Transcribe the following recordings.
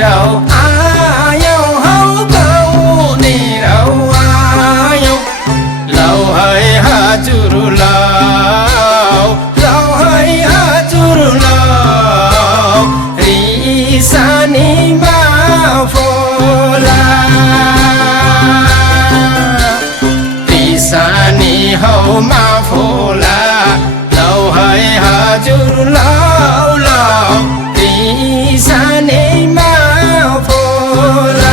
rau ayo hau kau ni rau ayo lau hai ha churu lau hai ha churu lau risani ma fola risani hau ma fola lau hai ha churu lau risani ma fola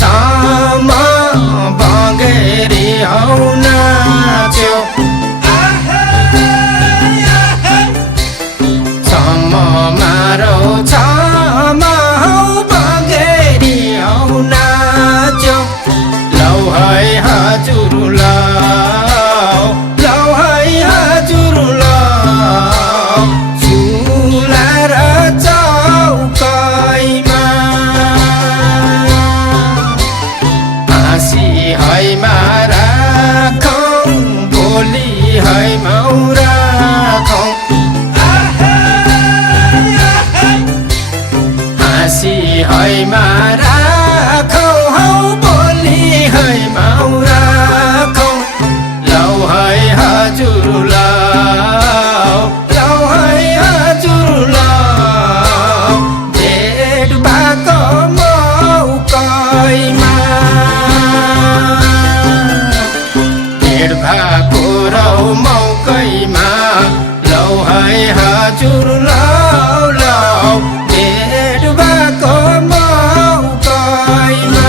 Chama bangeri hau nacho chama maro chama hau bangeri hau nacho lau hai ha churu lau hai ha churu lau chulara chau kai ma hai mara không boli hai maura không hasi hai mara không hau boli hai maura không lau hai ha churu lau hai ha churu lau dead ba ko mau koi ma भएको रौ मौकैमा लौ है हजुर लौ भेट भएको मौकैमा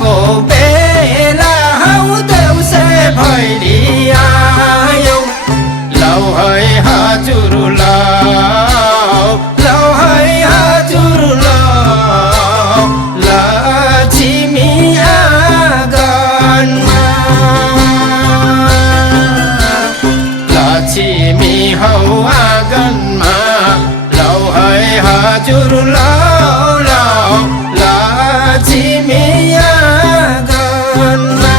को बेला हौ देउसे भैलिआयो लौ है हजुर लौ है आँगनमा लौ है हजुर लौ लौ लक्ष्मी आँगनमा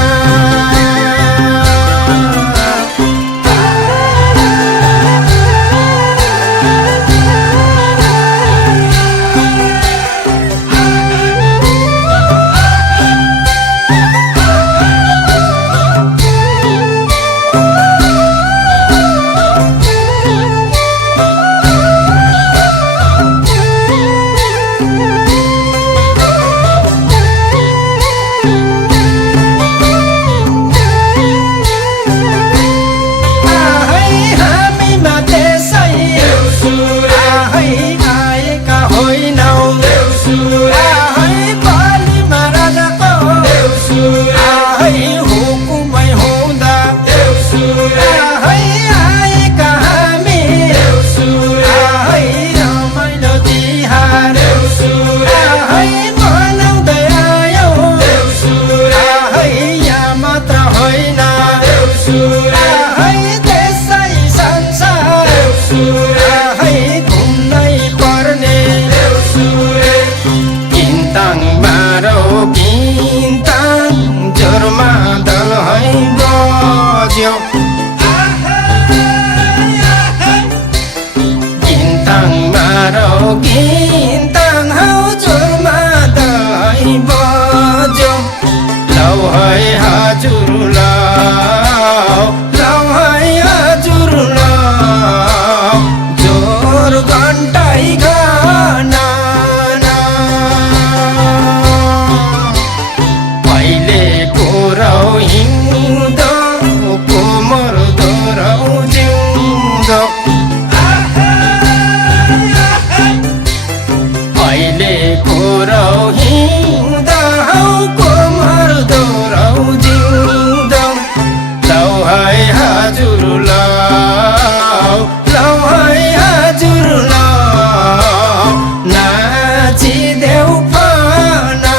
Gintang hajur madai bajo lau hai hajur lau lau hai hajur lau jor gantai gana na paile korau hindo komar dorau jindo हिँड्दा कोमर दोराउ जिउँदा लौ है हजुर लौ लौ है हजुर लौ नाचिदेऊ फना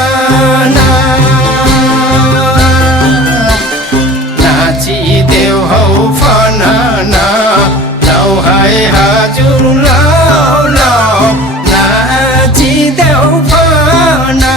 नाचिदेऊ हौ फना लौ है हजुर लौ लौ नाचिदेऊ फना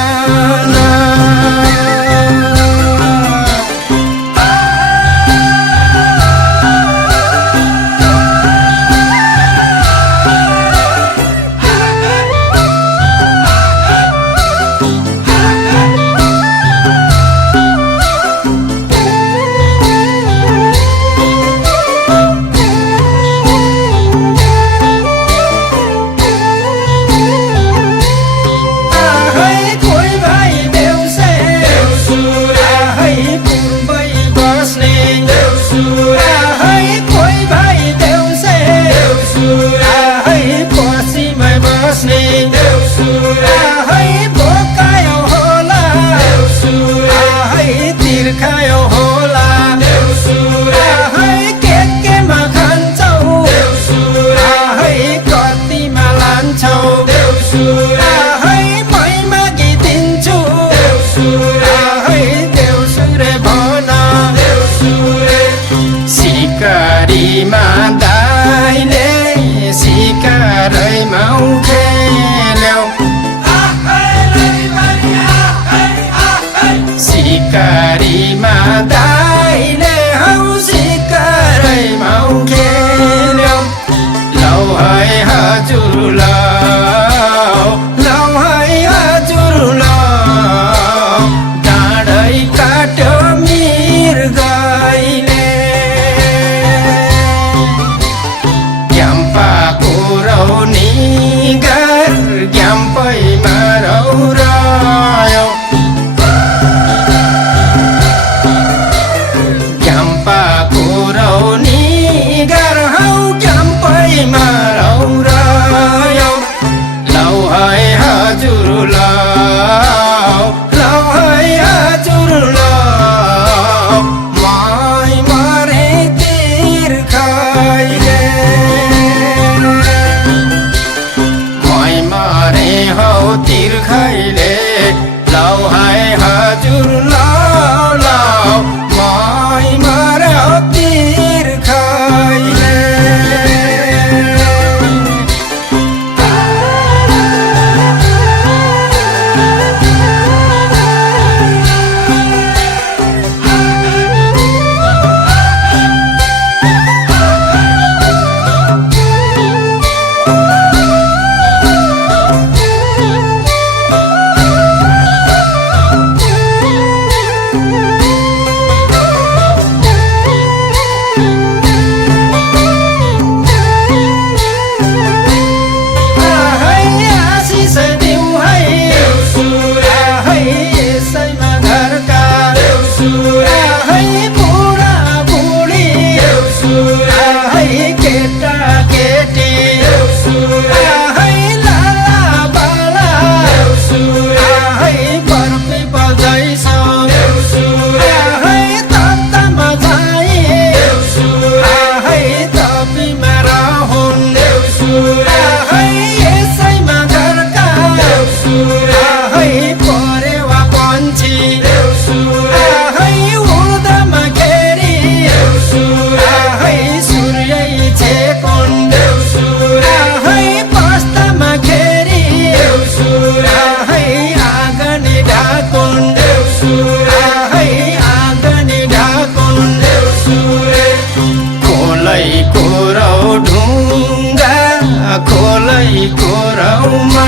कोराउमा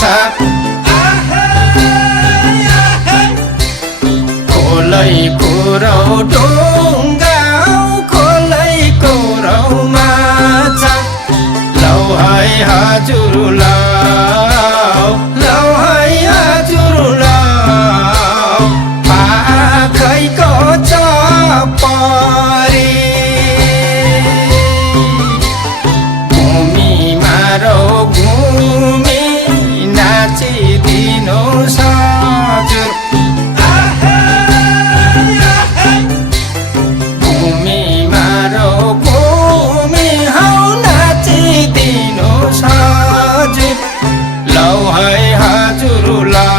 छ खोलै कोरौ ढुङ्गा खोलै कोरौमा छ लौ है हजुर लौ है हजुर लौ पाखैको चपरी घुमी मारौ घुमी नाचिदिनु हजुर घुमी मारौ घुमी हौ नाचिदिनु हजुर लौ है हजुर लौ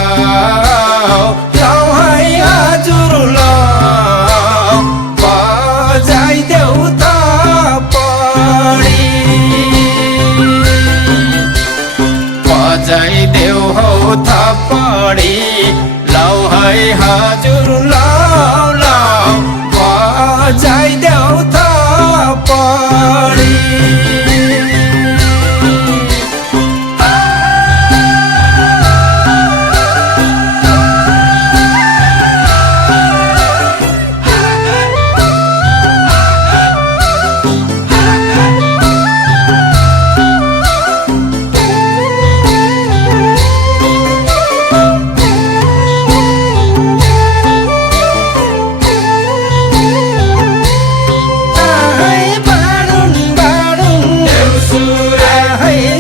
है हजुर लौ बजाइदेऊ त पडी बजाइदेऊ हौ थपडी लौ है हजुर लौ बजाइदेऊ थपडी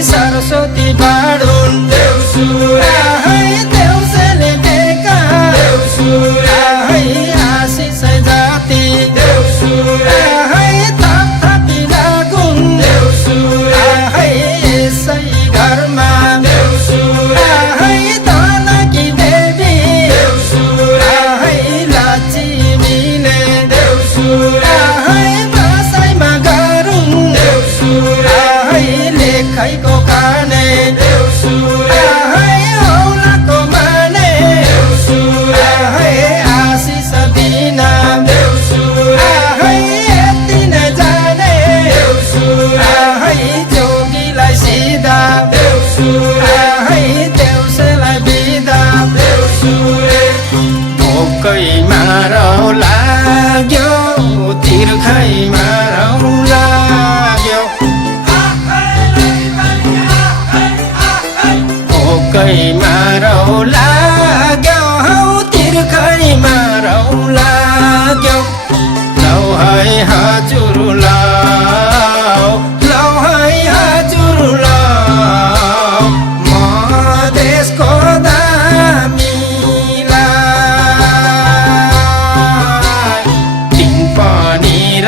सरस्वती बाडुन है देउसले टेका है आशिष जाति है थपथपी लागुन है यसै घरमा है धनकी देवी है लक्ष्मीले है दसैँमा गरुङ है लेखैको काने है औलाको माने है आशिष दिन है यति नै जाने है जोगीलाई सिधा है देउसेलाई बिदा भोकै मारौ लाग्यो तिर्खै मारौ लाग्यो भोकै मारौ लाग्यो हौ तिर्खै मारौ लाग्यो लौ है हजुर लौ है हजुर लौ मधेसको दामीलाई दिन पनि र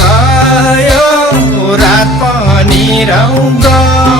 गयो रात पनि र गयो